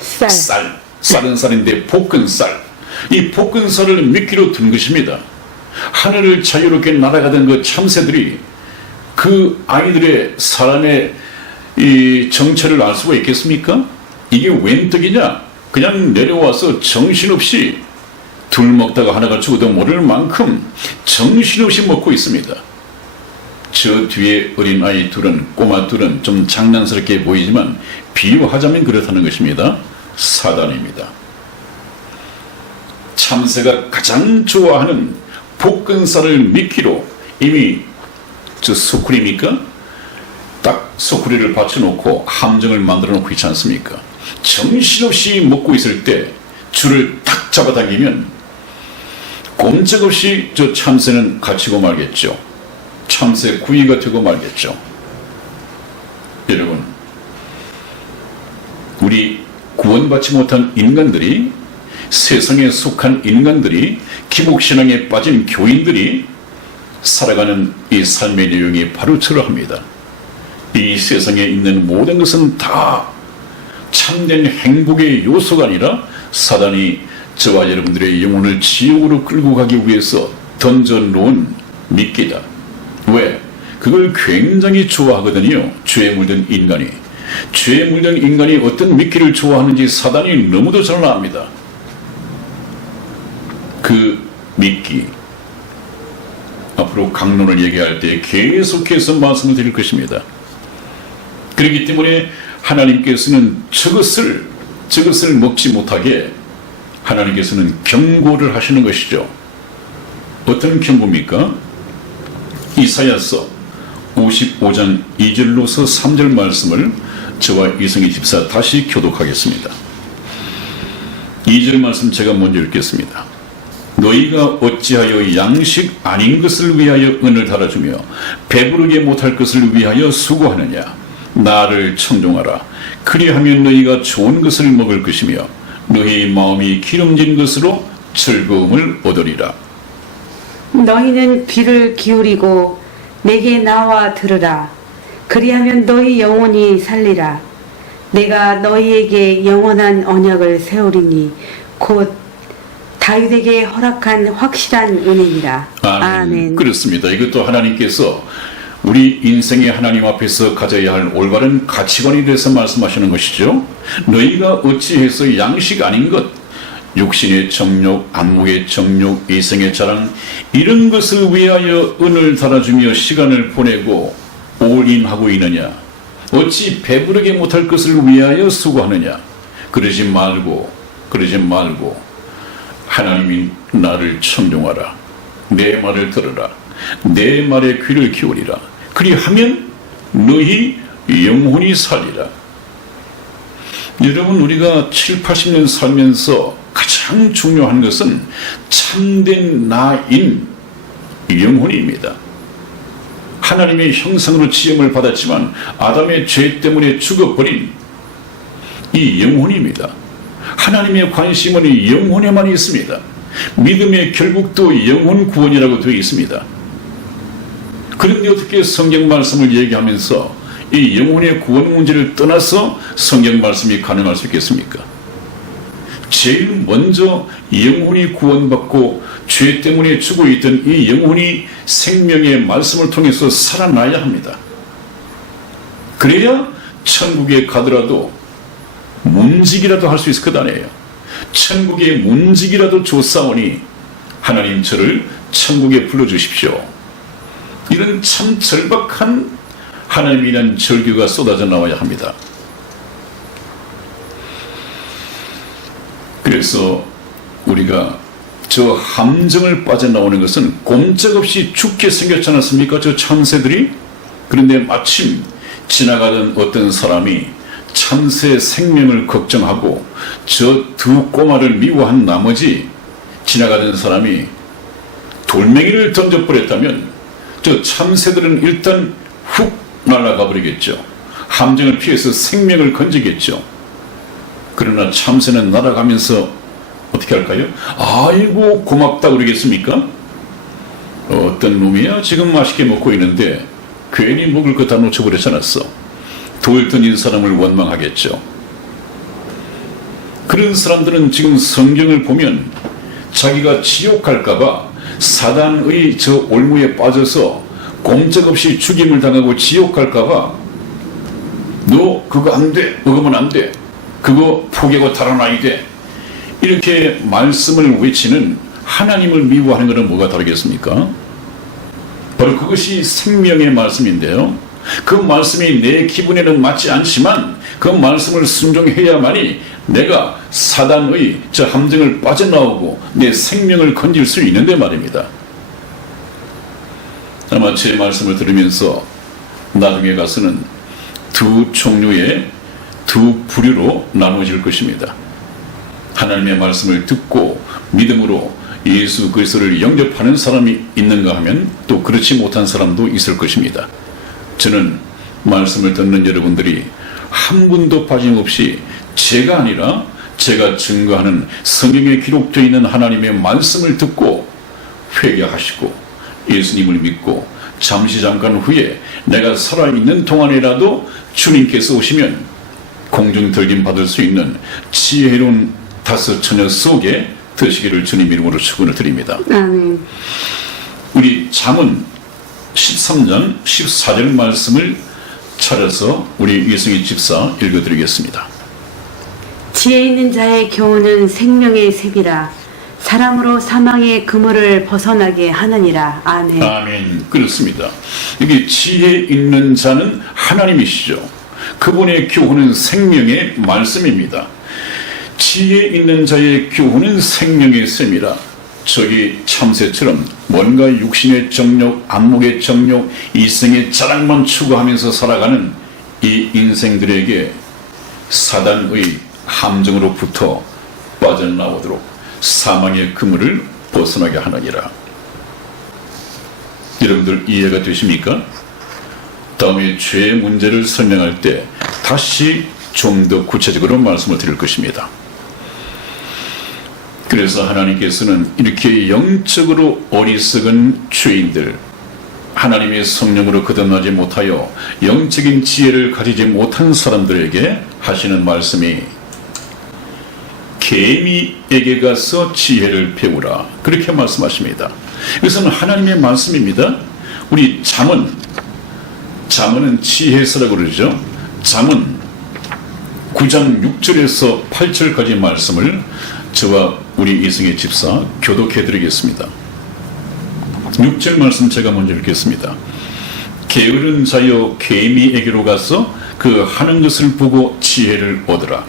쌀. 쌀은 쌀인데 볶은쌀. 이 볶은쌀을 미끼로 든 것입니다. 하늘을 자유롭게 날아가던 그 참새들이 그 아이들의 사람의 이 정체를 알 수가 있겠습니까? 이게 웬 떡이냐? 그냥 내려와서 정신없이 둘 먹다가 하나가 죽어도 모를 만큼 정신없이 먹고 있습니다. 저 뒤에 어린아이 둘은, 꼬마 둘은 좀 장난스럽게 보이지만 비유하자면 그렇다는 것입니다. 사단입니다. 참새가 가장 좋아하는 볶은 쌀을 미끼로 이미 저 소쿠리입니까? 딱 소쿠리를 받쳐놓고 함정을 만들어 놓고 있지 않습니까? 정신없이 먹고 있을 때 줄을 딱 잡아당기면 꼼짝없이 저 참새는 갇히고 말겠죠. 참새 구이가 되고 말겠죠. 여러분, 우리 구원받지 못한 인간들이, 세상에 속한 인간들이, 기복신앙에 빠진 교인들이 살아가는 이 삶의 내용이 바로 저러합니다. 이 세상에 있는 모든 것은 다 참된 행복의 요소가 아니라 사단이 저와 여러분들의 영혼을 지옥으로 끌고 가기 위해서 던져놓은 미끼다. 왜? 그걸 굉장히 좋아하거든요. 죄에 물든 인간이. 죄에 물든 인간이 어떤 미끼를 좋아하는지 사단이 너무도 잘 압니다. 그 미끼, 앞으로 강론을 얘기할 때 계속해서 말씀을 드릴 것입니다. 그렇기 때문에 하나님께서는 저것을 먹지 못하게 하나님께서는 경고를 하시는 것이죠. 어떤 경고입니까? 이사야서 55장 2절로서 3절 말씀을 저와 이승희 집사 다시 교독하겠습니다. 2절 말씀 제가 먼저 읽겠습니다. 너희가 어찌하여 양식 아닌 것을 위하여 은을 달아주며 배부르게 못할 것을 위하여 수고하느냐. 나를 청종하라. 그리하면 너희가 좋은 것을 먹을 것이며 너희 마음이 기름진 것으로 즐거움을 얻으리라. 너희는 귀를 기울이고 내게 나와 들으라. 그리하면 너희 영혼이 살리라. 내가 너희에게 영원한 언약을 세우리니 곧 다윗에게 허락한 확실한 은혜이라. 아멘. 그렇습니다. 이것도 하나님께서 우리 인생의 하나님 앞에서 가져야 할 올바른 가치관에 대해서 말씀하시는 것이죠. 너희가 어찌해서 양식 아닌 것, 육신의 정욕, 안목의 정욕, 이생의 자랑, 이런 것을 위하여 은을 달아주며 시간을 보내고 올인하고 있느냐. 어찌 배부르게 못할 것을 위하여 수고하느냐. 그러지 말고 하나님이 나를 청종하라. 내 말을 들으라. 내 말에 귀를 기울이라. 그리하면 너희 영혼이 살리라. 여러분, 우리가 7, 80년 살면서 가장 중요한 것은 참된 나인 영혼입니다. 하나님의 형상으로 지음을 받았지만 아담의 죄 때문에 죽어버린 이 영혼입니다. 하나님의 관심은 이 영혼에만 있습니다. 믿음의 결국도 영혼 구원이라고 되어 있습니다. 그런데 어떻게 성경 말씀을 얘기하면서 이 영혼의 구원 문제를 떠나서 성경 말씀이 가능할 수 있겠습니까? 제일 먼저 영혼이 구원받고 죄 때문에 죽어 있던 이 영혼이 생명의 말씀을 통해서 살아나야 합니다. 그래야 천국에 가더라도 문직이라도 할 수 있을 것 아니에요. 천국에 문직이라도 좋사오니 하나님 저를 천국에 불러주십시오. 이런 참 절박한 하나님에 대한 절규가 쏟아져 나와야 합니다. 그래서 우리가 저 함정을 빠져나오는 것은 꼼짝없이 죽게 생겼지 않았습니까? 저 참새들이. 그런데 마침 지나가던 어떤 사람이 참새 생명을 걱정하고 저 두 꼬마를 미워한 나머지 지나가던 사람이 돌멩이를 던져버렸다면 저 참새들은 일단 훅 날아가 버리겠죠. 함정을 피해서 생명을 건지겠죠. 그러나 참새는 날아가면서 어떻게 할까요? 아이고 고맙다 그러겠습니까? 어떤 놈이야 지금 맛있게 먹고 있는데 괜히 먹을 거 다 놓쳐버리지 않았어. 돌 던진 사람을 원망하겠죠. 그런 사람들은 지금 성경을 보면 자기가 지옥 갈까봐 사단의 저 올무에 빠져서 꼼짝없이 죽임을 당하고 지옥 갈까봐 너 그거 안 돼, 먹으면 안 돼, 그거 포기하고 달아나야 돼, 이렇게 말씀을 외치는 하나님을 미워하는 것은 뭐가 다르겠습니까? 바로 그것이 생명의 말씀인데요. 그 말씀이 내 기분에는 맞지 않지만 그 말씀을 순종해야만이 내가 사단의 저 함정을 빠져나오고 내 생명을 건질 수 있는데 말입니다. 아마 제 말씀을 들으면서 나중에 가서는 두 종류의 두 부류로 나누어질 것입니다. 하나님의 말씀을 듣고 믿음으로 예수 그리스도를 영접하는 사람이 있는가 하면 또 그렇지 못한 사람도 있을 것입니다. 저는 말씀을 듣는 여러분들이 한 분도 빠짐없이 제가 아니라 제가 증거하는 성경에 기록되어 있는 하나님의 말씀을 듣고 회개하시고 예수님을 믿고 잠깐 후에 내가 살아있는 동안이라도 주님께서 오시면 공중 들림 받을 수 있는 지혜로운 다섯 처녀 속에 드시기를 주님 이름으로 축원을 드립니다. 아멘. 우리 잠언 13장 14절 말씀을 찾아서 우리 이승희 집사 읽어드리겠습니다. 지혜 있는 자의 교훈은 생명의 샘이라 사람으로 사망의 그물을 벗어나게 하느니라. 아멘. 아멘. 그렇습니다. 여기 지혜 있는 자는 하나님이시죠. 그분의 교훈은 생명의 말씀입니다. 지혜 있는 자의 교훈은 생명의 샘이라. 저기 참새처럼 뭔가 육신의 정욕, 안목의 정욕, 이생의 자랑만 추구하면서 살아가는 이 인생들에게 사단의 함정으로부터 빠져나오도록 사망의 그물을 벗어나게 하느니라. 여러분들 이해가 되십니까? 다음에 죄의 문제를 설명할 때 다시 좀 더 구체적으로 말씀을 드릴 것입니다. 그래서 하나님께서는 이렇게 영적으로 어리석은 죄인들, 하나님의 성령으로 거듭나지 못하여 영적인 지혜를 가지지 못한 사람들에게 하시는 말씀이 개미에게 가서 지혜를 배우라, 그렇게 말씀하십니다. 이것은 하나님의 말씀입니다. 우리 잠언은 지혜서라고 그러죠. 잠언 9장 6절에서 8절까지 말씀을 저와 우리 이승희 집사 교독해 드리겠습니다. 6절 말씀 제가 먼저 읽겠습니다. 게으른 자여 개미에게로 가서 그 하는 것을 보고 지혜를 얻으라.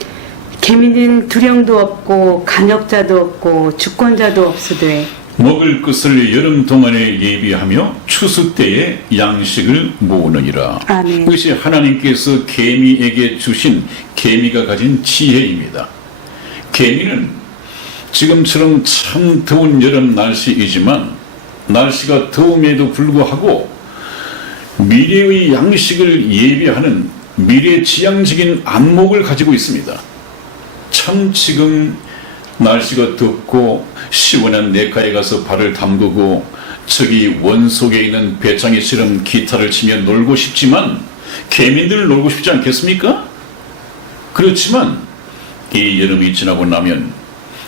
개미는 두령도 없고 간역자도 없고 주권자도 없으되 먹을 것을 여름 동안에 예비하며 추수 때에 양식을 모으느니라. 아멘. 이것이 하나님께서 개미에게 주신 개미가 가진 지혜입니다. 개미는 지금처럼 참 더운 여름 날씨이지만 날씨가 더움에도 불구하고 미래의 양식을 예비하는 미래지향적인 안목을 가지고 있습니다. 참 지금 날씨가 덥고 시원한 냇가에 가서 발을 담그고 저기 원 속에 있는 배창이처럼 기타를 치며 놀고 싶지만 개미들 놀고 싶지 않겠습니까? 그렇지만 이 여름이 지나고 나면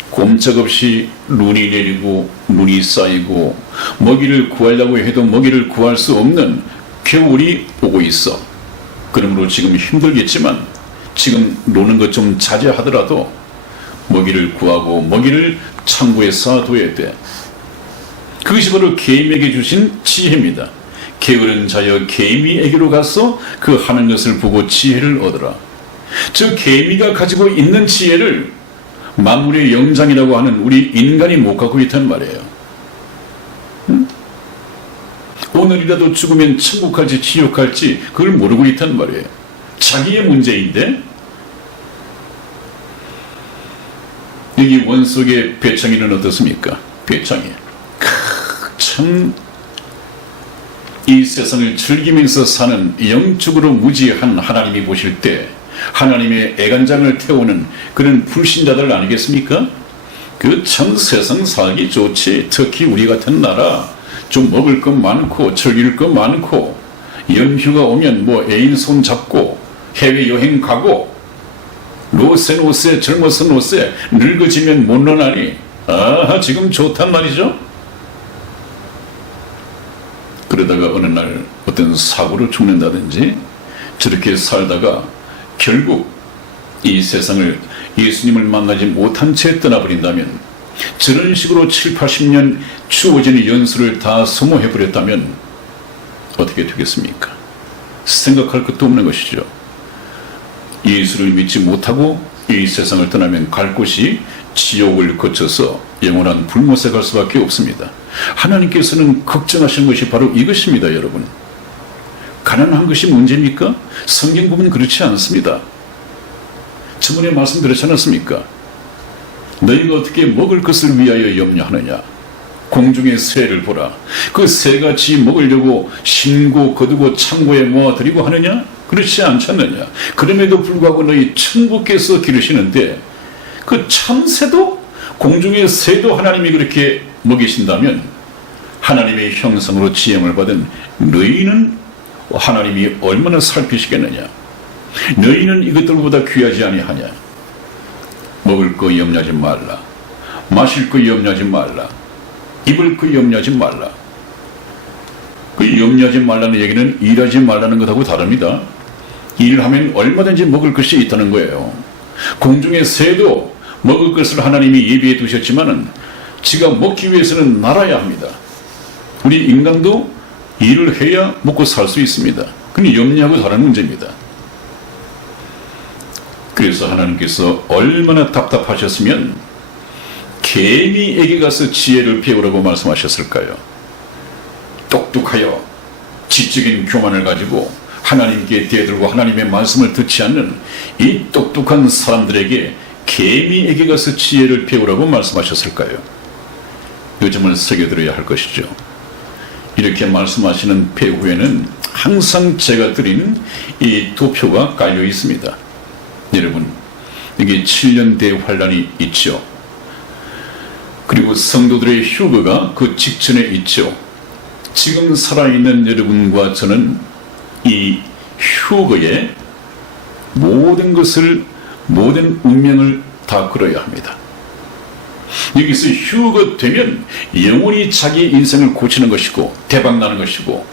꼼짝없이 눈이 내리고 눈이 쌓이고 먹이를 구하려고 해도 먹이를 구할 수 없는 겨울이 오고 있어. 그러므로 지금 힘들겠지만 지금 노는 것 좀 자제하더라도 먹이를 구하고 먹이를 창고에 쌓아둬야 돼. 그것이 바로 개미에게 주신 지혜입니다. 게으른 자여 개미에게로 가서 그 하는 것을 보고 지혜를 얻으라. 저 개미가 가지고 있는 지혜를 만물의 영장이라고 하는 우리 인간이 못 갖고 있단 말이에요. 응? 오늘이라도 죽으면 천국 갈지 지옥 갈지 그걸 모르고 있단 말이에요. 자기의 문제인데 여기 원 속의 배창이는 어떻습니까? 배창이 참 이 세상을 즐기면서 사는 영적으로 무지한 하나님이 보실 때 하나님의 애간장을 태우는 그런 불신자들 아니겠습니까? 그 참 세상 살기 좋지. 특히 우리 같은 나라 좀 먹을 것 많고 즐길 것 많고 연휴가 오면 뭐 애인 손 잡고 해외여행 가고 노세 젊어서 노세 늙어지면 못 노나니 지금 좋단 말이죠. 그러다가 어느 날 어떤 사고로 죽는다든지 저렇게 살다가 결국 이 세상을 예수님을 만나지 못한 채 떠나버린다면 저런 식으로 7, 80년 주어진 연수를 다 소모해버렸다면 어떻게 되겠습니까? 생각할 것도 없는 것이죠. 예수를 믿지 못하고 이 세상을 떠나면 갈 곳이 지옥을 거쳐서 영원한 불못에 갈 수밖에 없습니다. 하나님께서는 걱정하시는 것이 바로 이것입니다, 여러분. 가난한 것이 문제입니까? 성경 보면 그렇지 않습니다. 저번에 말씀드렸지 않았습니까? 너희가 어떻게 먹을 것을 위하여 염려하느냐? 공중의 새를 보라. 그 새같이 먹으려고 심고 거두고 창고에 모아들이고 하느냐? 그렇지 않잖느냐? 그럼에도 불구하고 너희 천부께서 기르시는데 그 참새도, 공중의 새도 하나님이 그렇게 먹이신다면 하나님의 형상으로 지음을 받은 너희는 하나님이 얼마나 살피시겠느냐? 너희는 이것들보다 귀하지 아니하냐? 먹을 거 염려하지 말라. 마실 거 염려하지 말라. 입을 거 염려하지 말라. 그 염려하지 말라는 얘기는 일하지 말라는 것하고 다릅니다. 일하면 얼마든지 먹을 것이 있다는 거예요. 공중의 새도 먹을 것을 하나님이 예비해 두셨지만은 지가 먹기 위해서는 날아야 합니다. 우리 인간도 일을 해야 먹고 살 수 있습니다. 그건 염려하고 다른 문제입니다. 그래서 하나님께서 얼마나 답답하셨으면 개미에게 가서 지혜를 배우라고 말씀하셨을까요? 똑똑하여 지적인 교만을 가지고 하나님께 대들고 하나님의 말씀을 듣지 않는 이 똑똑한 사람들에게 개미에게 가서 지혜를 배우라고 말씀하셨을까요? 요즘은 새겨들어야 할 것이죠. 이렇게 말씀하시는 배후에는 항상 제가 드린 이 도표가 깔려 있습니다. 여러분, 이게 7년 대환란이 있죠. 그리고 성도들의 휴거가 그 직전에 있죠. 지금 살아있는 여러분과 저는 이 휴거에 모든 것을, 모든 운명을 다 걸어야 합니다. 여기서 휴거 되면 영원히 자기 인생을 고치는 것이고 대박나는 것이고,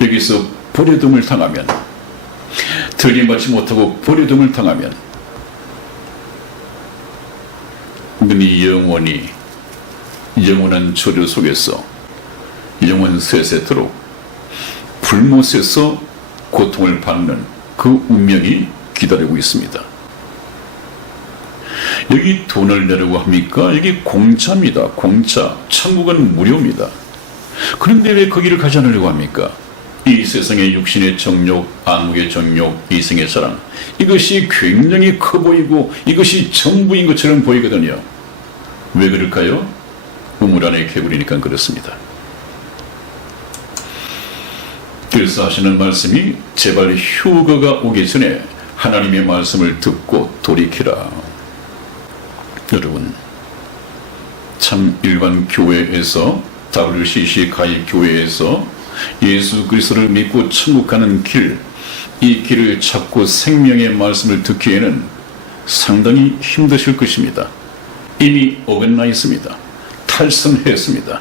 여기서 버려둠을 당하면, 들림받지 못하고 버려둠을 당하면 우리 영원히 영원한 조류 속에서 영원 세세토록 불못에서 고통을 받는 그 운명이 기다리고 있습니다. 여기 돈을 내려고 합니까? 여기 공짜입니다. 공짜. 천국은 무료입니다. 그런데 왜 거기를 가지 않으려고 합니까? 이 세상의 육신의 정욕, 안목의 정욕, 이생의 사랑, 이것이 굉장히 커 보이고 이것이 전부인 것처럼 보이거든요. 왜 그럴까요? 우물 안에 개구리니까 그렇습니다. 그래서 하시는 말씀이 제발 휴거가 오기 전에 하나님의 말씀을 듣고 돌이키라. 여러분, 참 일반 교회에서, WCC 가입 교회에서 예수 그리스도를 믿고 천국 가는 길, 이 길을 찾고 생명의 말씀을 듣기에는 상당히 힘드실 것입니다. 이미 어긋나 있습니다. 탈선했습니다.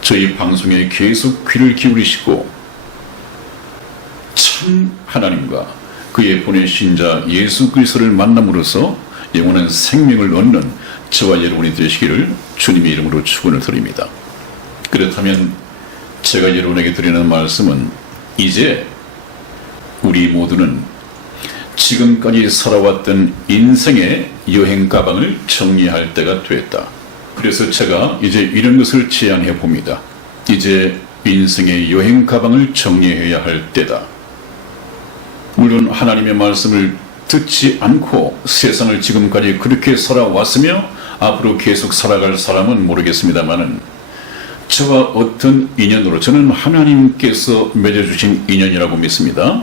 저희 방송에 계속 귀를 기울이시고 참 하나님과 그의 보내신 자 예수 그리스도를 만남으로써 영원한 생명을 얻는 저와 여러분이 되시기를 주님의 이름으로 축원을 드립니다. 그렇다면 제가 여러분에게 드리는 말씀은, 이제 우리 모두는 지금까지 살아왔던 인생의 여행 가방을 정리할 때가 됐다. 그래서 제가 이제 이런 것을 제안해 봅니다. 이제 인생의 여행 가방을 정리해야 할 때다. 물론 하나님의 말씀을 듣지 않고 세상을 지금까지 그렇게 살아왔으며 앞으로 계속 살아갈 사람은 모르겠습니다만은, 저와 어떤 인연으로, 저는 하나님께서 맺어주신 인연이라고 믿습니다.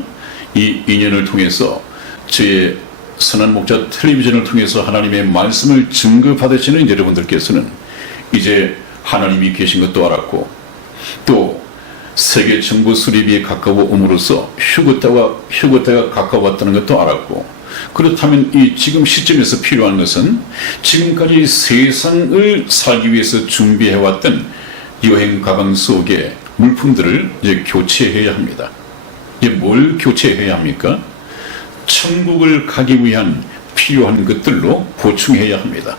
이 인연을 통해서 저의 선한 목자 텔레비전을 통해서 하나님의 말씀을 증거받으시는 여러분들께서는 이제 하나님이 계신 것도 알았고, 또 세계 정부 수립이 가까워옴으로써 휴거때가 가까웠다는 것도 알았고, 그렇다면 이 지금 시점에서 필요한 것은 지금까지 세상을 살기 위해서 준비해왔던 여행 가방 속의 물품들을 이제 교체해야 합니다. 이제 뭘 교체해야 합니까? 천국을 가기 위한 필요한 것들로 보충해야 합니다.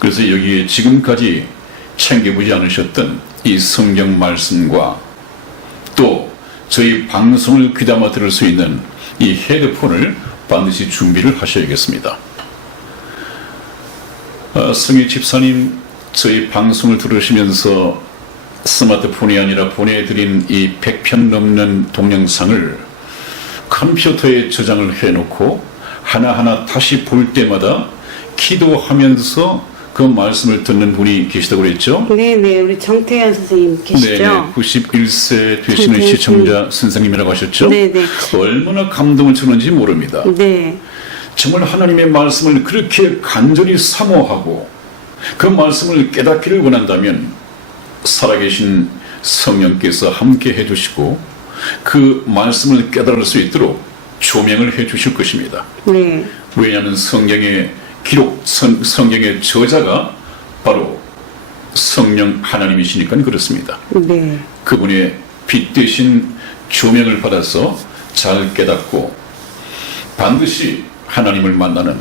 그래서 여기에 지금까지 챙겨보지 않으셨던 이 성경 말씀과 또 저희 방송을 귀담아 들을 수 있는 이 헤드폰을 반드시 준비를 하셔야겠습니다. 성희 집사님, 저희 방송을 들으시면서 스마트폰이 아니라 보내드린 이 100편 넘는 동영상을 컴퓨터에 저장을 해놓고 하나하나 다시 볼 때마다 기도하면서 그 말씀을 듣는 분이 계시다고 그랬죠? 네네, 우리 정태현 선생님 계시죠? 네네, 91세 되시는 정태현 시청자 선생님이라고 하셨죠? 네네. 얼마나 감동을 주는지 모릅니다. 네. 정말 하나님의 말씀을 그렇게 간절히 사모하고 그 말씀을 깨닫기를 원한다면 살아계신 성령께서 함께 해주시고 그 말씀을 깨달을 수 있도록 조명을 해주실 것입니다. 네. 왜냐하면 성경의 기록, 성경의 저자가 바로 성령 하나님이시니까 그렇습니다. 네. 그분의 빛 대신 조명을 받아서 잘 깨닫고 반드시 하나님을 만나는,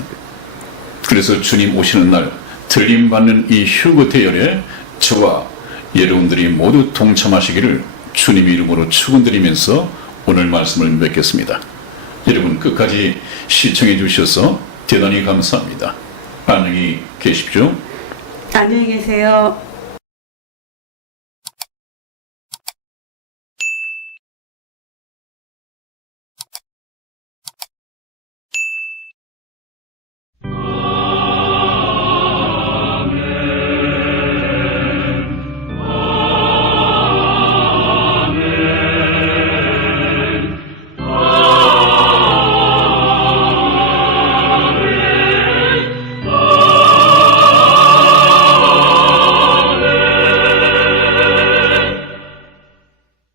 그래서 주님 오시는 날 들림받는 이 휴거 대열에 저와 여러분들이 모두 동참하시기를 주님의 이름으로 축원드리면서 오늘 말씀을 맺겠습니다. 여러분 끝까지 시청해 주셔서 대단히 감사합니다. 안녕히 계십시오. 안녕히 계세요.